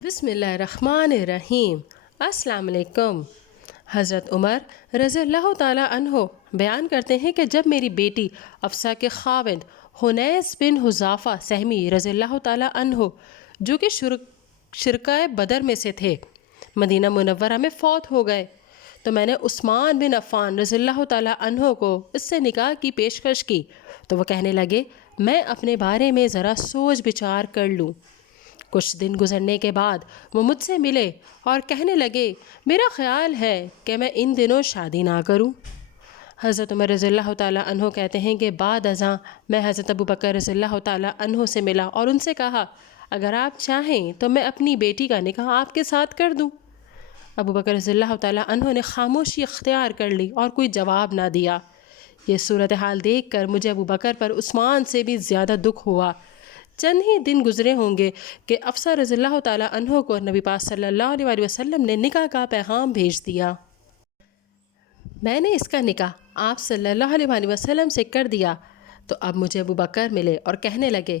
बिस्मिल्लाहिर्रहमानिर्रहीम। अस्सलाम वालेकुम। हज़रत उमर रज़ी अल्लाह ताला अन्हो बयान करते हैं कि जब मेरी बेटी अफ़सा के खाविंद हुनैस बिन हुज़ाफ़ा सहमी रज़ी अल्लाह ताला अन्हो जो कि शिरकाए बदर में से थे मदीना मुनव्वरा में फ़ौत हो गए तो मैंने उस्मान बिन अफ़्फ़ान रज़ी अल्लाह ताला अन्हो को इससे निकाह की पेशकश की तो वह कहने लगे मैं अपने बारे में ज़रा सोच विचार कर लूँ। कुछ दिन गुजरने के बाद वो मुझसे मिले और कहने लगे मेरा ख़्याल है कि मैं इन दिनों शादी ना करूं। हज़रत उमर रज़ियल्लाहु ताला अन्हो कहते हैं कि बाद अज़ां मैं हज़रत अबू बकर रज़ियल्लाहु ताला अन्हो से मिला और उनसे कहा अगर आप चाहें तो मैं अपनी बेटी का निकाह आपके साथ कर दूं। अबू बकर रज़ियल्लाहु ताला अन्हो ने खामोशी इख्तियार कर ली और कोई जवाब ना दिया। ये सूरत हाल देख कर मुझे अबू बकर पर उस्मान से भी ज़्यादा दुख हुआ। चंद ही दिन गुजरे होंगे कि अफ़सा रज़ियल्लाहु ताला अन्हो को नबी पाक सल्लल्लाहु अलैहि वसल्लम ने निकाह का पैगाम भेज दिया। मैंने इसका निकाह आप सल्लल्लाहु अलैहि वसल्लम से कर दिया तो अब मुझे अबू बकर मिले और कहने लगे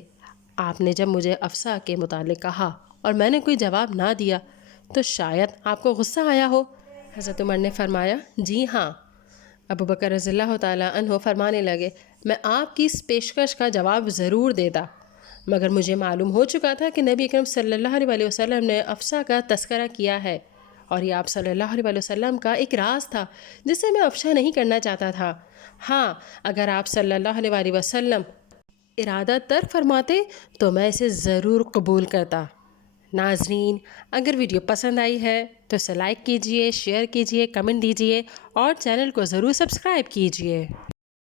आपने जब मुझे अफ़सा के मुतालिक कहा और मैंने कोई जवाब ना दिया तो शायद आपको गुस्सा आया हो। हज़रत उमर ने फरमाया जी हाँ। अबू बकर रज़ियल्लाहु ताला अन्हो फरमाने लगे मैं आपकी इस पेशकश का जवाब ज़रूर देता मगर मुझे मालूम हो चुका था कि नबी अकरम सल्लल्लाहु अलैहि वसल्लम ने अफ़सा का तस्करा किया है और ये आप सल्लल्लाहु अलैहि वसल्लम का एक राज था जिसे मैं अफ़शा नहीं करना चाहता था। हाँ, अगर आप सल्लल्लाहु अलैहि वसल्लम इरादा तर्क फरमाते तो मैं इसे ज़रूर कबूल करता। नाज़रीन, अगर वीडियो पसंद आई है तो इसे लाइक कीजिए, शेयर कीजिए, कमेंट दीजिए और चैनल को ज़रूर सब्सक्राइब कीजिए।